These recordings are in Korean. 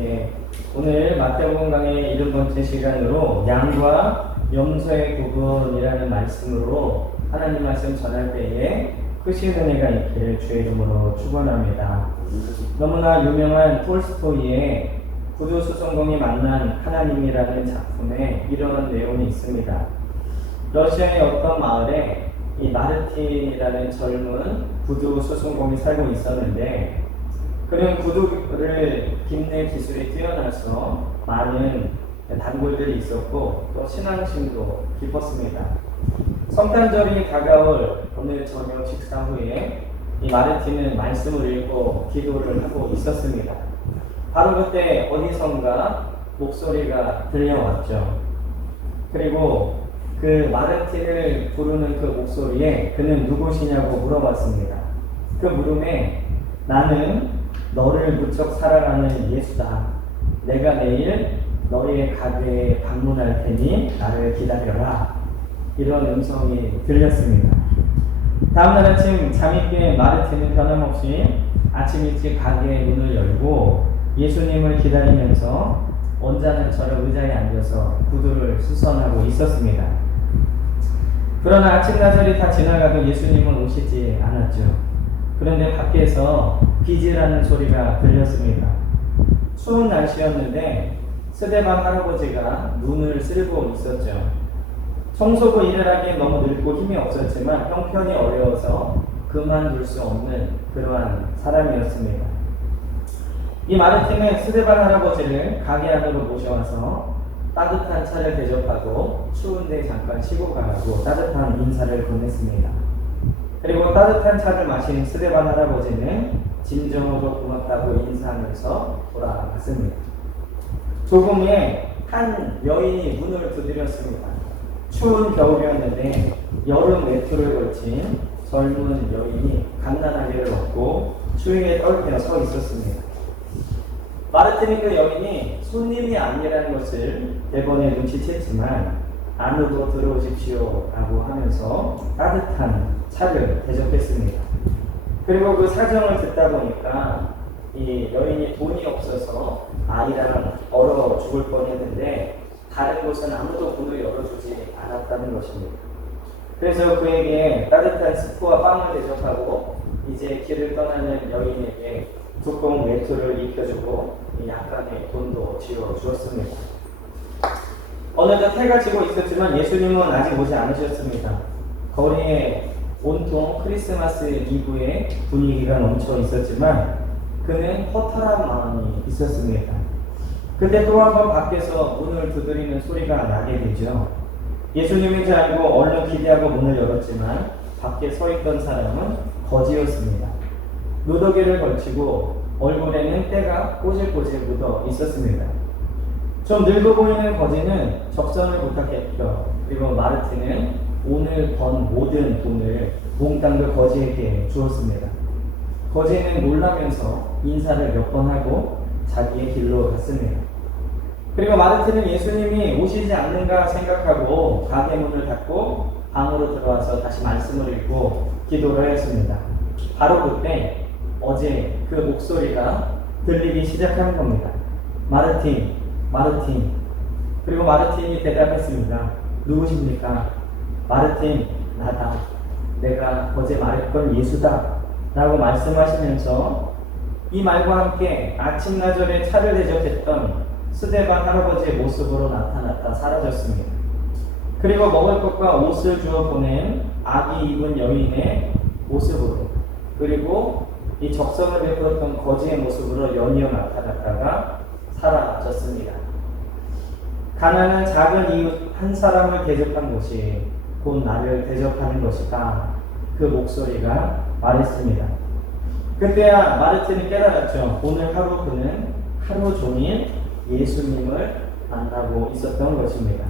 예, 오늘 마태복음 강의 일흔 번째 시간으로 양과 염소의 구분이라는 말씀으로 하나님 말씀 전할 때에 크신 은혜가 있기를 주의 이름으로 축원합니다. 너무나 유명한 톨스토이의 구두 수성공이 만난 하나님이라는 작품에 이런 내용이 있습니다. 러시아의 어떤 마을에 이 마르틴이라는 젊은 구두 수성공이 살고 있었는데 그는 구두를 깁는 기술이 뛰어나서 많은 단골들이 있었고 또 신앙심도 깊었습니다. 성탄절이 다가올 오늘 저녁 식사 후에 이 마르틴은 말씀을 읽고 기도를 하고 있었습니다. 바로 그때 어디선가 목소리가 들려왔죠. 그리고 그 마르틴을 부르는 그 목소리에 그는 누구시냐고 물어봤습니다. 그 물음에 나는 너를 무척 사랑하는 예수다. 내가 내일 너의 가게에 방문할 테니 나를 기다려라. 이런 음성이 들렸습니다. 다음날 아침 잠이 깬 마르틴은 변함없이 아침 일찍 가게의 문을 열고 예수님을 기다리면서 언짢은 저녁 의자에 앉아서 구두를 수선하고 있었습니다. 그러나 아침 나절이 다 지나가도 예수님은 오시지 않았죠. 그런데 밖에서 비지라는 소리가 들렸습니다. 추운 날씨였는데 스데반 할아버지가 눈을 쓸고 있었죠. 청소부 일을 하기엔 너무 늙고 힘이 없었지만 형편이 어려워서 그만둘 수 없는 그러한 사람이었습니다. 이 마르틴은 스데반 할아버지를 가게 안으로 모셔와서 따뜻한 차를 대접하고 추운데 잠깐 쉬고 가라고 따뜻한 인사를 건넸습니다. 그리고 따뜻한 차를 마신 스데반 할아버지는 진정으로 고맙다고 인사하면서 돌아갔습니다. 조금 후에 한 여인이 문을 두드렸습니다. 추운 겨울이었는데 여름 외투를 걸친 젊은 여인이 갓난아기를 얻고 추위에 떨며 서 있었습니다. 마르틴이 그 여인이 손님이 아니라는 것을 대번에 눈치챘지만 안으로 들어오십시오 라고 하면서 따뜻한 차를 대접했습니다. 그리고 그 사정을 듣다 보니까 이 여인이 돈이 없어서 아이랑 얼어 죽을 뻔했는데 다른 곳은 아무도 문을 열어주지 않았다는 것입니다. 그래서 그에게 따뜻한 스프와 빵을 대접하고 이제 길을 떠나는 여인에게 두꺼운 외투를 입혀주고 약간의 돈도 지어 주었습니다. 어느덧 해가 지고 있었지만 예수님은 아직 오지 않으셨습니다. 거리에 온통 크리스마스 이브의 분위기가 넘쳐 있었지만 그는 허탈한 마음이 있었습니다. 그때 또한 번 밖에서 문을 두드리는 소리가 나게 되죠. 예수님인 줄 알고 얼른 기대하고 문을 열었지만 밖에 서 있던 사람은 거지였습니다. 누더기를 걸치고 얼굴에는 때가 꼬질꼬질 묻어 있었습니다. 좀 늙어 보이는 거지는 적선을 부탁했죠. 그리고 마르틴은 오늘 번 모든 돈을 몽땅 그 거지에게 주었습니다. 거지는 놀라면서 인사를 몇 번 하고 자기의 길로 갔습니다. 그리고 마르틴은 예수님이 오시지 않는가 생각하고 가게 문을 닫고 방으로 들어와서 다시 말씀을 읽고 기도를 했습니다. 바로 그때 어제 그 목소리가 들리기 시작한 겁니다. 마르틴, 마르틴. 그리고 마르틴이 대답했습니다. 누구십니까? 마르틴, 나다. 내가 어제 말했던 예수다. 라고 말씀하시면서 이 말과 함께 아침나절에 차를 대접했던 스데반 할아버지의 모습으로 나타났다 사라졌습니다. 그리고 먹을 것과 옷을 주어 보낸 아기 입은 여인의 모습으로 그리고 이 적성을 베풀었던 거지의 모습으로 연이어 나타났다가 사라졌습니다. 가난한 작은 이웃 한 사람을 대접한 곳이 곧 나를 대접하는 것이다. 그 목소리가 말했습니다. 그때야 마르틴이 깨달았죠. 오늘 하루 그는 하루 종일 예수님을 만나고 있었던 것입니다.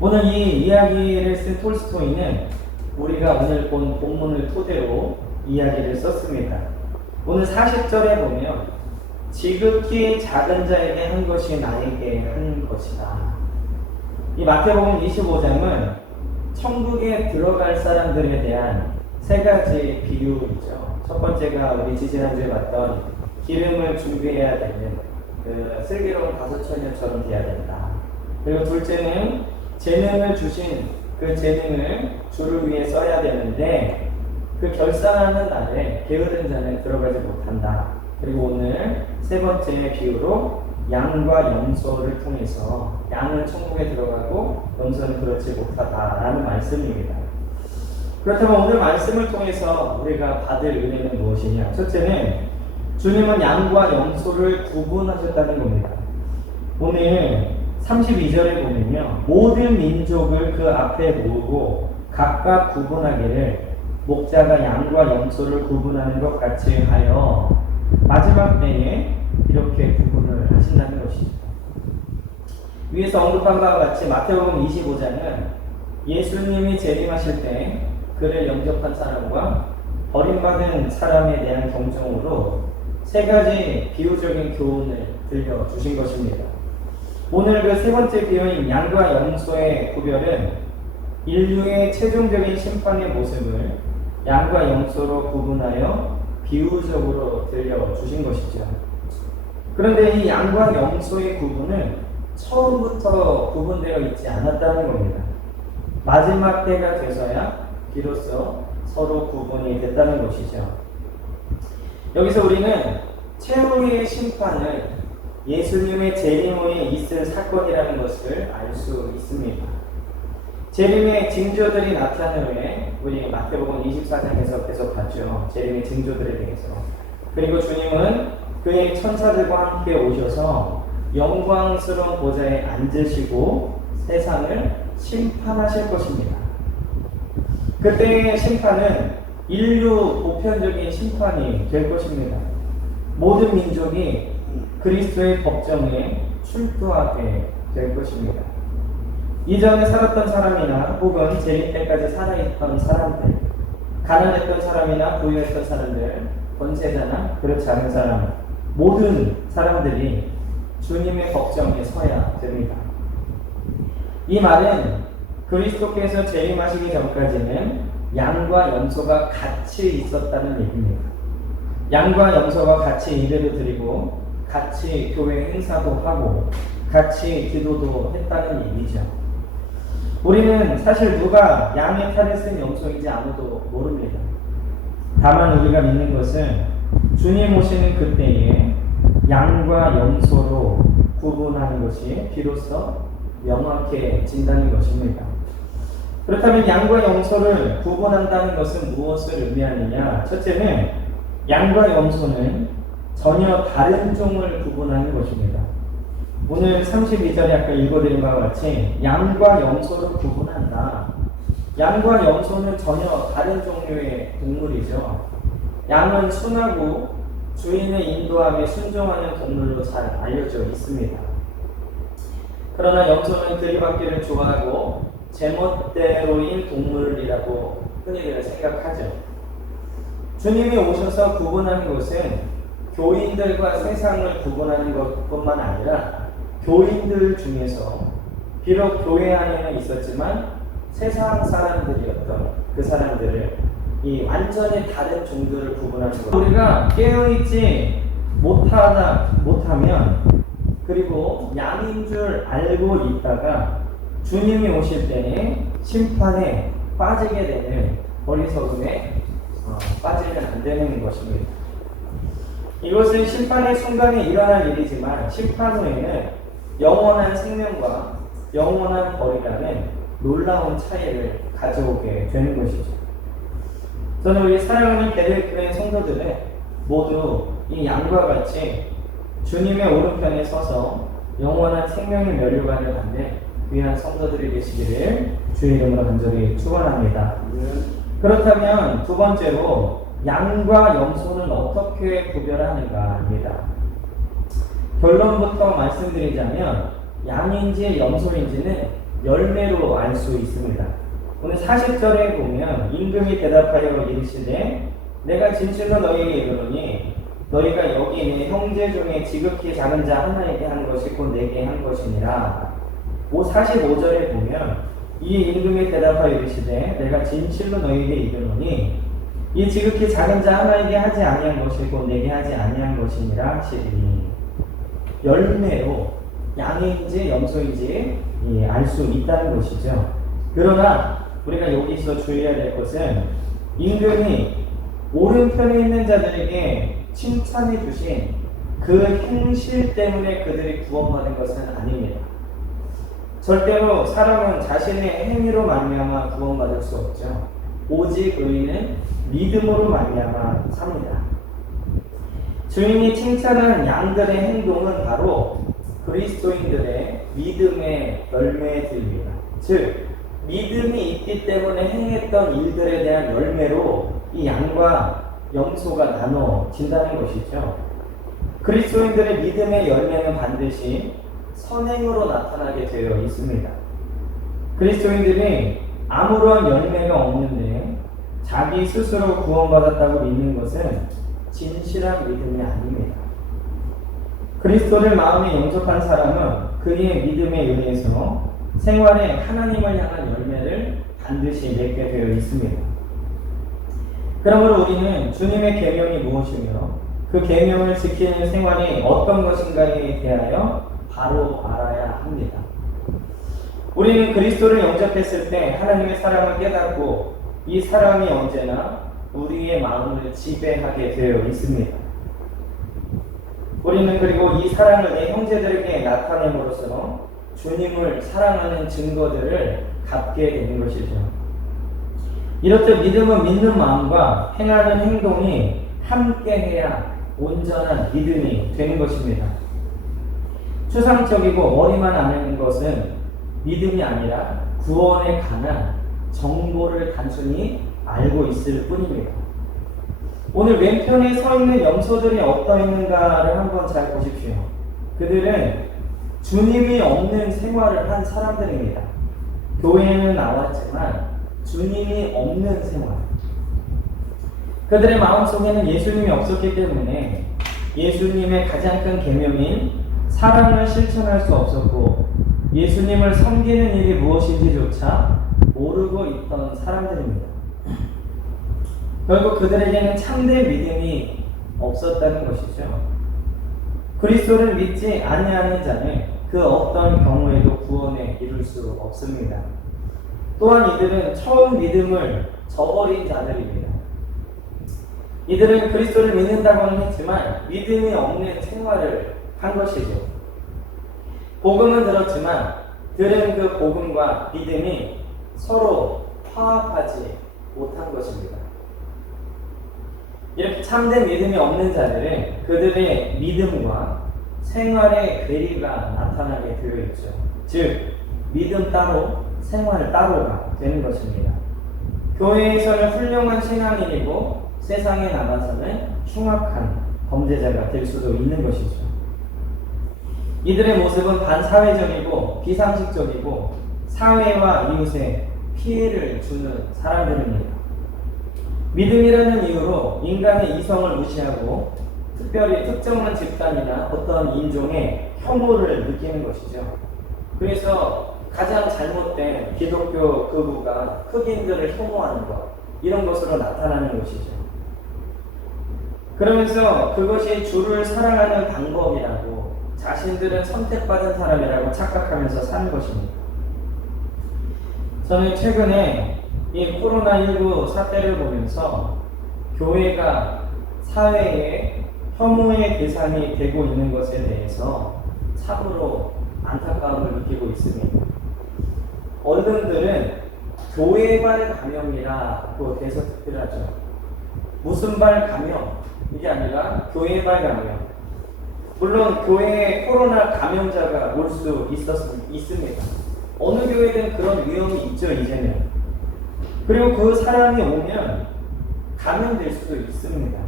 오늘 이 이야기를 쓴 톨스토이는 우리가 오늘 본 본문을 토대로 이야기를 썼습니다. 오늘 40절에 보면 지극히 작은 자에게 한 것이 나에게 한 것이다. 이 마태복음 25장은 천국에 들어갈 사람들에 대한 세 가지 비유이죠. 첫 번째가 우리 지지난주에 봤던 기름을 준비해야 되는 그 슬기로운 다섯 처녀처럼 돼야 된다. 그리고 둘째는 재능을 주신 그 재능을 주를 위해 써야 되는데 그 결산하는 날에 게으른 자는 들어가지 못한다. 그리고 오늘 세 번째 비유로 양과 염소를 통해서 양은 천국에 들어가고 염소는 그렇지 못하다라는 말씀입니다. 그렇다면 오늘 말씀을 통해서 우리가 받을 은혜는 무엇이냐? 첫째는 주님은 양과 염소를 구분하셨다는 겁니다. 오늘 32절에 보면요. 모든 민족을 그 앞에 모으고 각각 구분하기를 목자가 양과 염소를 구분하는 것 같이 하여 마지막 때에 이렇게 구분을 하신다는 것이죠. 위에서 언급한 바와 같이 마태복음 25장은 예수님이 재림하실 때 그를 영접한 사람과 버림받은 사람에 대한 경종으로 세 가지 비유적인 교훈을 들려주신 것입니다. 오늘 그 세 번째 비유인 양과 염소의 구별은 인류의 최종적인 심판의 모습을 양과 염소로 구분하여 비유적으로 들려주신 것이죠. 그런데 이 양과 염소의 구분은 처음부터 구분되어 있지 않았다는 겁니다. 마지막 때가 돼서야 비로소 서로 구분이 됐다는 것이죠. 여기서 우리는 최후의 심판을 예수님의 재림 후에 있을 사건이라는 것을 알 수 있습니다. 재림의 징조들이 나타난 후에 우리 마태복음 24장에서 계속 봤죠. 재림의 징조들에 대해서. 그리고 주님은 그의 천사들과 함께 오셔서 영광스러운 보좌에 앉으시고 세상을 심판하실 것입니다. 그때의 심판은 인류 보편적인 심판이 될 것입니다. 모든 민족이 그리스도의 법정에 출두하게 될 것입니다. 이전에 살았던 사람이나 혹은 재림 때까지 살아있던 사람들, 가난했던 사람이나 부유했던 사람들, 권세자나 그렇지 않은 사람, 모든 사람들이 주님의 법정에 서야 됩니다. 이 말은 그리스도께서 재림하시기 전까지는 양과 염소가 같이 있었다는 얘기입니다. 양과 염소가 같이 예배를 드리고 같이 교회 행사도 하고 같이 기도도 했다는 얘기죠. 우리는 사실 누가 양의 탈을 쓴 염소인지 아무도 모릅니다. 다만 우리가 믿는 것은 주님 오시는 그때에 양과 염소로 구분하는 것이 비로소 명확해진다는 것입니다. 그렇다면 양과 염소를 구분한다는 것은 무엇을 의미하느냐? 첫째는 양과 염소는 전혀 다른 종을 구분하는 것입니다. 오늘 32절에 아까 읽어드린 바와 같이 양과 염소를 구분한다. 양과 염소는 전혀 다른 종류의 동물이죠. 양은 순하고 주인의 인도함에 순종하는 동물로 잘 알려져 있습니다. 그러나 염소는 들이받기를 좋아하고 제멋대로인 동물이라고 흔히들 생각하죠. 주님이 오셔서 구분하는 것은 교인들과 세상을 구분하는 것뿐만 아니라 교인들 중에서 비록 교회 안에는 있었지만 세상 사람들이었던 그 사람들을 이 완전히 다른 종들을 구분하는 것. 우리가 깨어있지 못하다 못하면 그리고 양인 줄 알고 있다가 주님이 오실 때에 심판에 빠지게 되는 어리석음에 어, 빠지면 안 되는 것입니다. 이것은 심판의 순간에 일어날 일이지만 심판 후에는 영원한 생명과 영원한 벌이라는 놀라운 차이를 가져오게 되는 것이죠. 저는 우리 사랑하는 베들교회 성도들은 모두 이 양과 같이 주님의 오른편에 서서 영원한 생명의 면류관을 받는 귀한 성도들이 되시기를 주의 이름으로 간절히 축원합니다. 그렇다면 두 번째로 양과 염소는 어떻게 구별하는가입니다. 결론부터 말씀드리자면 양인지 염소인지는 열매로 알 수 있습니다. 오늘 40절에 보면 임금이 대답하여 이르시되 내가 진실로 너희에게 이르노니 너희가 여기 내 형제 중에 지극히 작은 자 하나에게 한 것이 곧 내게 한 것이니라. 45절에 보면 이 임금이 대답하여 이르시되 내가 진실로 너희에게 이르노니 이 지극히 작은 자 하나에게 하지 아니한 것이 곧 내게 하지 아니한 것이니라 하시리니 열매로 양인지 염소인지 예, 알수 있다는 것이죠. 그러나 우리가 여기서 주의해야 될 것은 임금이 오른편에 있는 자들에게 칭찬해 주신 그 행실 때문에 그들이 구원받은 것은 아닙니다. 절대로 사람은 자신의 행위로 말미암아 구원받을 수 없죠. 오직 의인은 믿음으로 말미암아 삽니다. 주인이 칭찬한 양들의 행동은 바로 그리스도인들의 믿음의 열매들입니다. 즉 믿음이 있기 때문에 행했던 일들에 대한 열매로 이 양과 염소가 나눠진다는 것이죠. 그리스도인들의 믿음의 열매는 반드시 선행으로 나타나게 되어 있습니다. 그리스도인들이 아무런 열매가 없는데 자기 스스로 구원받았다고 믿는 것은 진실한 믿음이 아닙니다. 그리스도를 마음에 영접한 사람은 그의 믿음에 의해서 생활에 하나님을 향한 열매를 반드시 맺게 되어 있습니다. 그러므로 우리는 주님의 계명이 무엇이며 그 계명을 지키는 생활이 어떤 것인가에 대하여 바로 알아야 합니다. 우리는 그리스도를 영접했을 때 하나님의 사랑을 깨닫고 이 사랑이 언제나 우리의 마음을 지배하게 되어 있습니다. 우리는 그리고 이 사랑을 내 형제들에게 나타냄으로써 주님을 사랑하는 증거들을 갖게 되는 것이죠. 이렇듯 믿음은 믿는 마음과 행하는 행동이 함께 해야 온전한 믿음이 되는 것입니다. 추상적이고 머리만 아는 것은 믿음이 아니라 구원에 관한 정보를 단순히 알고 있을 뿐입니다. 오늘 왼편에 서 있는 염소들이 어떠 있는가를 한번 잘 보십시오. 그들은 주님이 없는 생활을 한 사람들입니다. 교회는 나왔지만 주님이 없는 생활. 그들의 마음속에는 예수님이 없었기 때문에 예수님의 가장 큰 계명인 사랑을 실천할 수 없었고 예수님을 섬기는 일이 무엇인지조차 모르고 있던 사람들입니다. 결국 그들에게는 참된 믿음이 없었다는 것이죠. 그리스도를 믿지 아니하는 자는 그 어떤 경우에도 구원에 이룰 수 없습니다. 또한 이들은 처음 믿음을 저버린 자들입니다. 이들은 그리스도를 믿는다고는 했지만 믿음이 없는 생활을 한 것이죠. 복음은 들었지만 들은 그 복음과 믿음이 서로 화합하지 못한 것입니다. 이렇게 참된 믿음이 없는 자들은 그들의 믿음과 생활의 괴리가 나타나게 되어 있죠. 즉, 믿음 따로, 생활 따로가 되는 것입니다. 교회에서는 훌륭한 신앙인이고 세상에 나가서는 흉악한 범죄자가 될 수도 있는 것이죠. 이들의 모습은 반사회적이고 비상식적이고 사회와 이웃에 피해를 주는 사람들입니다. 믿음이라는 이유로 인간의 이성을 무시하고 특별히 특정한 집단이나 어떤 인종의 혐오를 느끼는 것이죠. 그래서 가장 잘못된 기독교 극우가 흑인들을 혐오하는 것, 이런 것으로 나타나는 것이죠. 그러면서 그것이 주를 사랑하는 방법이라고 자신들은 선택받은 사람이라고 착각하면서 사는 것입니다. 저는 최근에 이 코로나19 사태를 보면서 교회가 사회에 혐오의 대상이 되고 있는 것에 대해서 참으로 안타까움을 느끼고 있습니다. 어른들은 교회발 감염이라고 대서특필하죠. 무슨 발 감염? 이게 아니라 교회발 감염. 물론 교회에 코로나 감염자가 올 수 있습니다. 어느 교회든 그런 위험이 있죠, 이제는. 그리고 그 사람이 오면 감염될 수도 있습니다.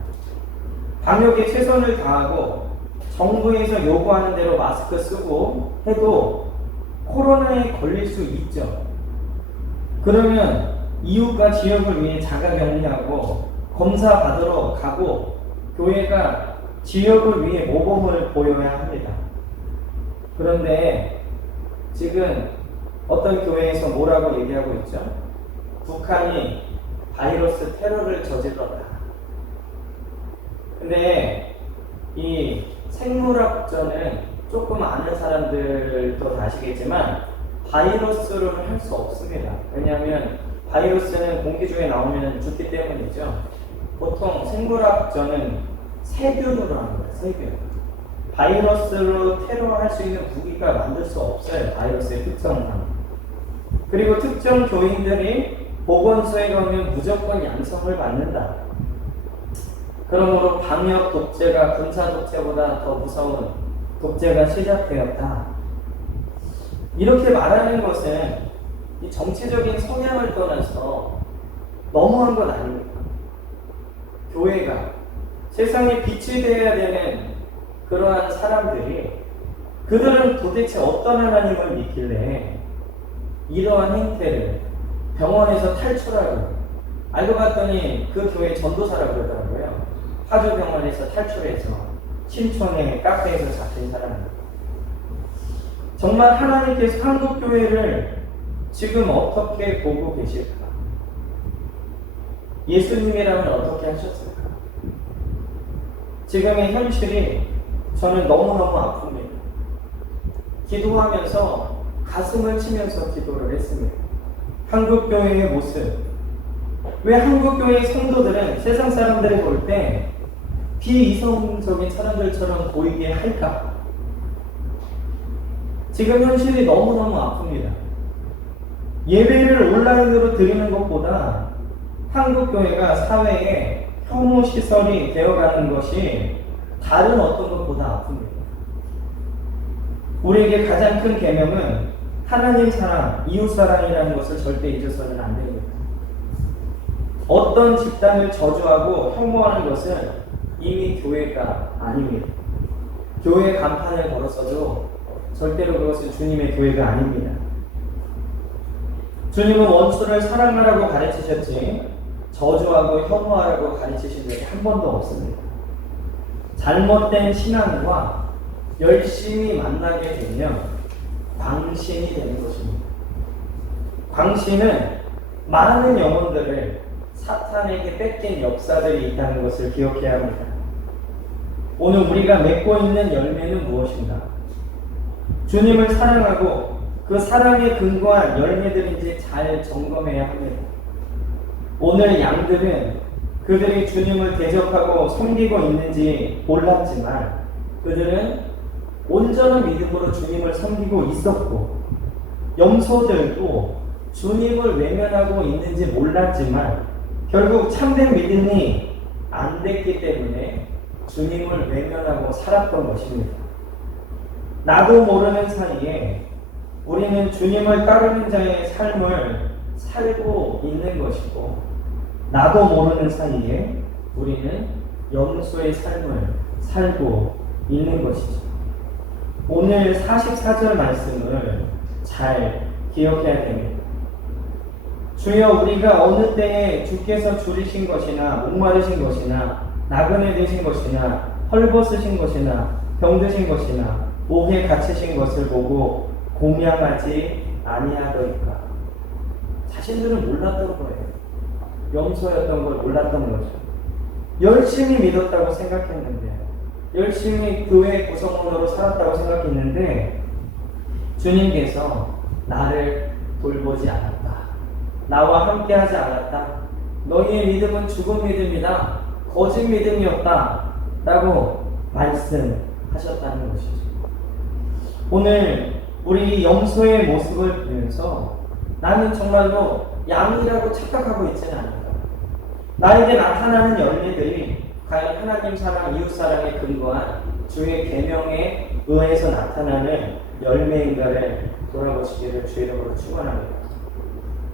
방역에 최선을 다하고 정부에서 요구하는 대로 마스크 쓰고 해도 코로나에 걸릴 수 있죠. 그러면 이웃과 지역을 위해 자가 격리하고 검사 받으러 가고 교회가 지역을 위해 모범을 보여야 합니다. 그런데 지금 어떤 교회에서 뭐라고 얘기하고 있죠? 북한이 바이러스 테러를 저질렀다. 근데 이 생물학전은 조금 아는 사람들도 다 아시겠지만 바이러스로는 할 수 없습니다. 왜냐하면 바이러스는 공기 중에 나오면 죽기 때문이죠. 보통 생물학저는 세균으로 하는 거예요. 세균. 바이러스로 테러할 수 있는 무기가 만들 수 없어요. 바이러스의 특성상. 그리고 특정 교인들이 보건소에 가면 무조건 양성을 받는다. 그러므로 방역 독재가 군사 독재보다 더 무서운 독재가 시작되었다. 이렇게 말하는 것은 이 정치적인 성향을 떠나서 너무한 것 아닙니까? 교회가 세상에 빛이 되어야 되는 그러한 사람들이 그들은 도대체 어떤 하나님을 믿길래 이러한 행태를 병원에서 탈출하고 알고 봤더니 그 교회 전도사라고 그러더라고요. 파주 병원에서 탈출해서 신촌의 카페에서 잡힌 사람입니다. 정말 하나님께서 한국 교회를 지금 어떻게 보고 계실까? 예수님이라면 어떻게 하셨을까? 지금의 현실이 저는 너무너무 아픕니다. 기도하면서 가슴을 치면서 기도를 했습니다. 한국 교회의 모습. 왜 한국 교회의 성도들은 세상 사람들이 볼 때 비이성적인 사람들처럼 보이게 할까? 지금 현실이 너무너무 아픕니다. 예배를 온라인으로 드리는 것보다 한국 교회가 사회에 혐오 시설이 되어가는 것이 다른 어떤 것보다 아픕니다. 우리에게 가장 큰 계명은 하나님 사랑, 이웃 사랑이라는 것을 절대 잊어서는 안 됩니다. 어떤 집단을 저주하고 혐오하는 것은 이미 교회가 아닙니다. 교회 간판을 걸었어도 절대로 그것은 주님의 교회가 아닙니다. 주님은 원수를 사랑하라고 가르치셨지 저주하고 혐오하라고 가르치신 적이 한 번도 없습니다. 잘못된 신앙과 열심히 만나게 되면 광신이 되는 것입니다. 광신은 많은 영혼들을 사탄에게 뺏긴 역사들이 있다는 것을 기억해야 합니다. 오늘 우리가 맺고 있는 열매는 무엇인가? 주님을 사랑하고 그 사랑에 근거한 열매들인지 잘 점검해야 합니다. 오늘 양들은 그들이 주님을 대적하고 섬기고 있는지 몰랐지만 그들은 온전한 믿음으로 주님을 섬기고 있었고 염소들도 주님을 외면하고 있는지 몰랐지만 결국 참된 믿음이 안 됐기 때문에 주님을 외면하고 살았던 것입니다. 나도 모르는 사이에 우리는 주님을 따르는 자의 삶을 살고 있는 것이고 나도 모르는 사이에 우리는 염소의 삶을 살고 있는 것이죠. 오늘 44절 말씀을 잘 기억해야 됩니다. 주여 우리가 어느 때에 주께서 줄이신 것이나 목마르신 것이나 나그네 되신 것이나 헐벗으신 것이나 병드신 것이나 목에 갇히신 것을 보고 공양하지 아니하더이까 자신들은 몰랐던 거예요. 염소였던 걸 몰랐던 거죠. 열심히 믿었다고 생각했는데 열심히 교회 구성원으로 살았다고 생각했는데 주님께서 나를 돌보지 않았다. 나와 함께 하지 않았다. 너희의 믿음은 죽은 믿음이다. 거짓 믿음이었다. 라고 말씀하셨다는 것이죠. 오늘 우리 염소의 모습을 보면서 나는 정말로 양이라고 착각하고 있지는 않는다. 나에게 나타나는 열매들이 과연 하나님 사랑, 이웃 사랑에 근거한 주의 계명에 의해서 나타나는 열매인가를 돌아보시기를 주의 이름으로 축원합니다.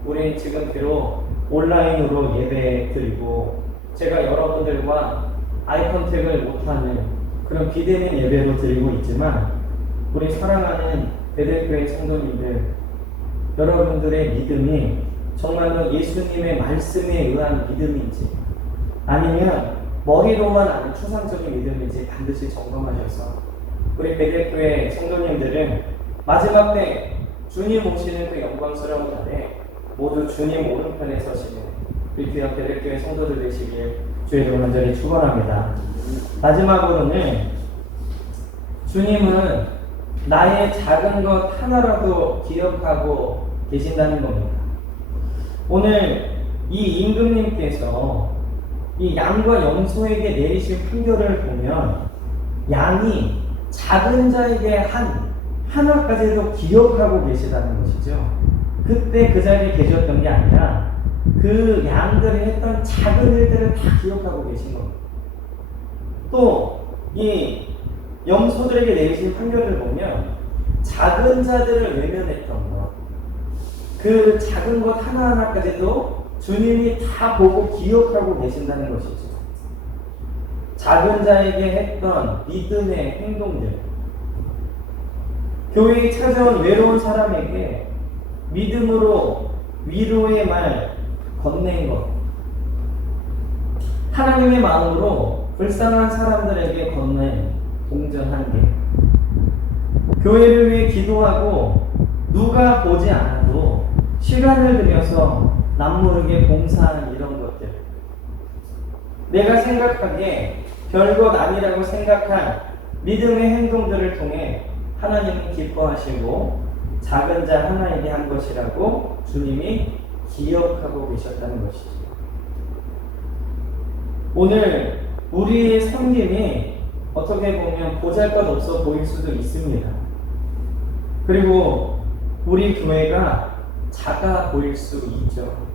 우리 지금 비록 온라인으로 예배 드리고 제가 여러분들과 아이 컨택을 못하는 그런 비대면 예배로 드리고 있지만 우리 사랑하는 베델교회 성도님들 여러분들의 믿음이 정말로 예수님의 말씀에 의한 믿음인지 아니면 머리로만 아는 추상적인 믿음인지 반드시 점검하셔서 우리 베델교회 성도님들은 마지막 때 주님 오시는 그 영광스러운 날에 모두 주님 오른편에 서시는 우리 귀한 베델교회 성도들 되시길 주의 이름 간절히 축원합니다. 마지막으로는 주님은 나의 작은 것 하나라도 기억하고 계신다는 겁니다. 오늘 이 임금님께서 이 양과 염소에게 내리신 판결을 보면 양이 작은 자에게 한 하나까지도 기억하고 계시다는 것이죠. 그때 그 자리에 계셨던 게 아니라 그 양들이 했던 작은 일들을 다 기억하고 계신 겁니다. 또 이 염소들에게 내리신 판결을 보면 작은 자들을 외면했던 것, 그 작은 것 하나하나까지도 주님이 다 보고 기억하고 계신다는 것이죠. 작은 자에게 했던 믿음의 행동들, 교회에 찾아온 외로운 사람에게 믿음으로 위로의 말 건넨 것, 하나님의 마음으로 불쌍한 사람들에게 건넨 동전한 개, 교회를 위해 기도하고 누가 보지 않아도 시간을 들여서 남모르게 봉사하는 이런 것들, 내가 생각하기에 별것 아니라고 생각한 믿음의 행동들을 통해 하나님은 기뻐하시고 작은 자 하나에게 한 것이라고 주님이 기억하고 계셨다는 것이죠. 오늘 우리의 섬김이 어떻게 보면 보잘 것 없어 보일 수도 있습니다. 그리고 우리 교회가 작아 보일 수 있죠.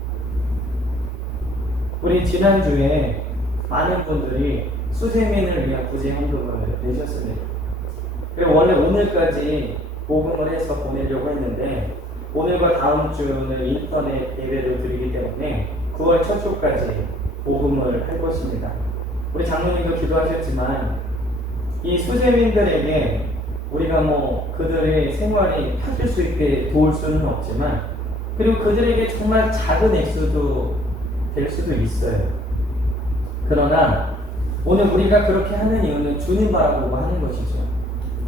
우리 지난주에 많은 분들이 수세민을 위한 구제 헌금을 내셨습니다. 그리고 원래 오늘까지 모금을 해서 보내려고 했는데 오늘과 다음 주는 인터넷 예배를 드리기 때문에 9월 첫 주까지 모금을 할 것입니다. 우리 장로님도 기도하셨지만 이 수재민들에게 우리가 뭐 그들의 생활이 펴질 수 있게 도울 수는 없지만 그리고 그들에게 정말 작은 액수도 될 수도 있어요. 그러나 오늘 우리가 그렇게 하는 이유는 주님 바라보고 하는 것이죠.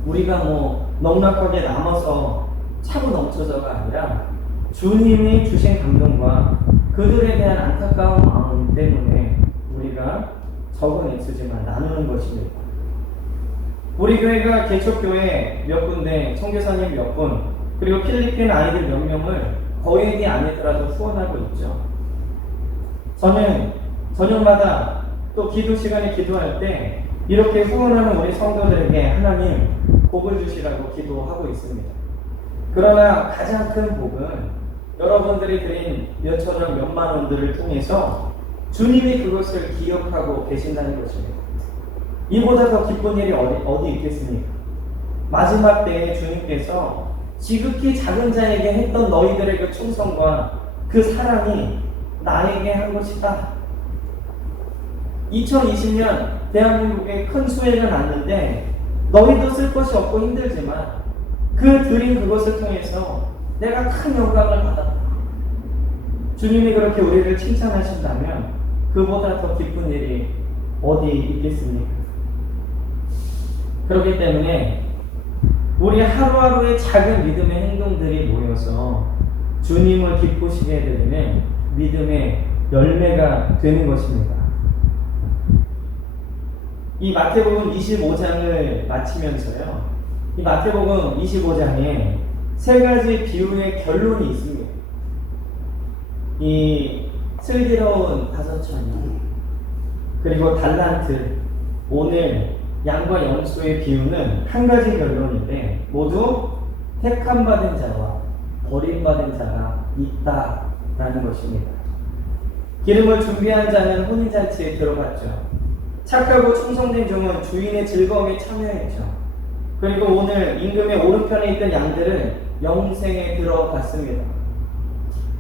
우리가 뭐 넉넉하게 남아서 차고 넘쳐서가 아니라 주님이 주신 감동과 그들에 대한 안타까운 마음 때문에 우리가 적은 액수지만 나누는 것입니다. 우리 교회가 개척교회 몇 군데, 청교사님 몇 분, 그리고 필리핀 아이들 몇 명을 거액이 아니더라도 후원하고 있죠. 저는 저녁마다 또 기도 시간에 기도할 때 이렇게 후원하는 우리 성도들에게 하나님 복을 주시라고 기도하고 있습니다. 그러나 가장 큰 복은 여러분들이 드린 몇천 원, 몇만 원들을 통해서 주님이 그것을 기억하고 계신다는 것입니다. 이보다 더 기쁜 일이 어디, 어디 있겠습니까? 마지막 때에 주님께서 지극히 작은 자에게 했던 너희들의 그 충성과 그 사랑이 나에게 한 것이다. 2020년 대한민국에 큰 수혜가 났는데 너희도 쓸 것이 없고 힘들지만 그 드린 그것을 통해서 내가 큰 영광을 받았다. 주님이 그렇게 우리를 칭찬하신다면 그보다 더 기쁜 일이 어디 있겠습니까? 그렇기 때문에 우리 하루하루의 작은 믿음의 행동들이 모여서 주님을 기쁘시게 해드리는 믿음의 열매가 되는 것입니다. 이 마태복음 25장을 마치면서요. 이 마태복음 25장에 세 가지 비유의 결론이 있습니다. 이 슬기로운 다섯 천이 그리고 달란트 오늘 양과 염소의 비유는 한 가지 결론인데 모두 택함 받은 자와 버림받은 자가 있다 라는 것입니다. 기름을 준비한 자는 혼인잔치에 들어갔죠. 착하고 충성된 종은 주인의 즐거움에 참여했죠. 그리고 오늘 임금의 오른편에 있던 양들은 영생에 들어갔습니다.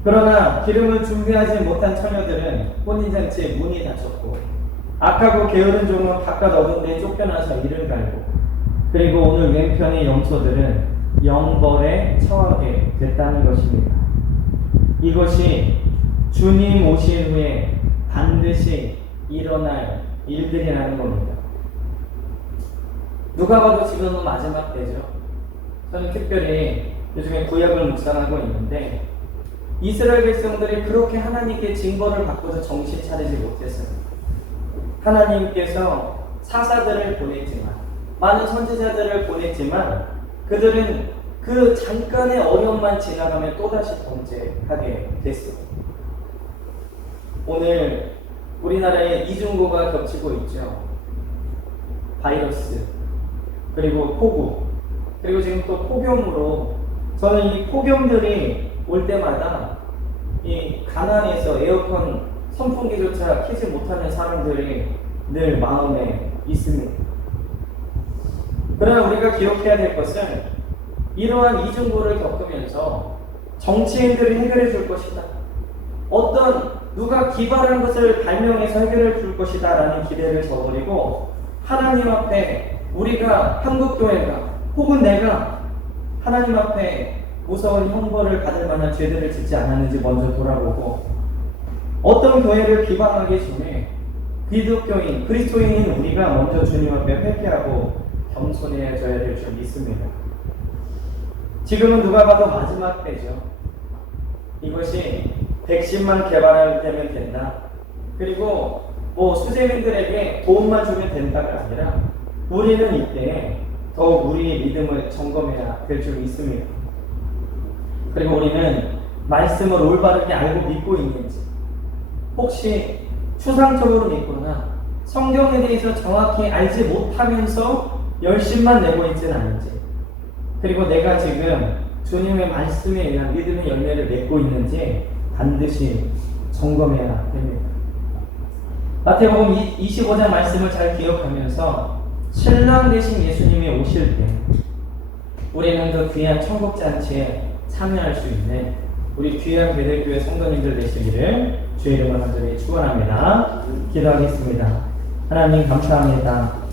그러나 기름을 준비하지 못한 처녀들은 혼인잔치에 문이 닫혔고 악하고 게으른 종은 바깥 어두운 데 쫓겨나서 이를 갈고 그리고 오늘 왼편의 영소들은 영벌에 처하게 됐다는 것입니다. 이것이 주님 오신 후에 반드시 일어날 일들이라는 겁니다. 누가 봐도 지금은 마지막 때죠. 저는 특별히 요즘에 구약을 묵상하고 있는데 이스라엘 백성들이 그렇게 하나님께 징벌을 받고서 정신 차리지 못했어요. 하나님께서 사사들을 보냈지만 많은 선지자들을 보냈지만 그들은 그 잠깐의 어려움만 지나가면 또다시 범죄하게 됐어. 오늘 우리나라에 이중고가 겹치고 있죠. 바이러스, 그리고 폭우, 그리고 지금 또 폭염으로 저는 이 폭염들이 올 때마다 이 가난해서 에어컨 선풍기조차 켜지 못하는 사람들이 늘 마음에 있습니다. 그러나 우리가 기억해야 될 것은 이러한 이중고를 겪으면서 정치인들이 해결해 줄 것이다. 어떤 누가 기발한 것을 발명해서 해결해 줄 것이다 라는 기대를 저버리고 하나님 앞에 우리가 한국교회가 혹은 내가 하나님 앞에 무서운 형벌을 받을 만한 죄들을 짓지 않았는지 먼저 돌아보고 어떤 교회를 비방하기 전에 기독교인, 그리스도인인 우리가 먼저 주님 앞에 회개하고 겸손해져야 될 줄 믿습니다. 지금은 누가 봐도 마지막 때죠. 이것이 백신만 개발되면 된다. 그리고 뭐 수재민들에게 도움만 주면 된다가 아니라 우리는 이때 더욱 우리의 믿음을 점검해야 될 줄 믿습니다. 그리고 우리는 말씀을 올바르게 알고 믿고 있는지 혹시 추상적으로 믿거나 성경에 대해서 정확히 알지 못하면서 열심만 내고 있지는 않은지 그리고 내가 지금 주님의 말씀에 의한 믿음의 열매를 맺고 있는지 반드시 점검해야 됩니다. 마태복음 25장 말씀을 잘 기억하면서 신랑 되신 예수님이 오실 때 우리는 그 귀한 천국 잔치에 참여할 수 있는 우리 귀한 배들교회 성도님들 되시기를 주의 이름으로 간절히 축원합니다. 기도하겠습니다. 하나님 감사합니다.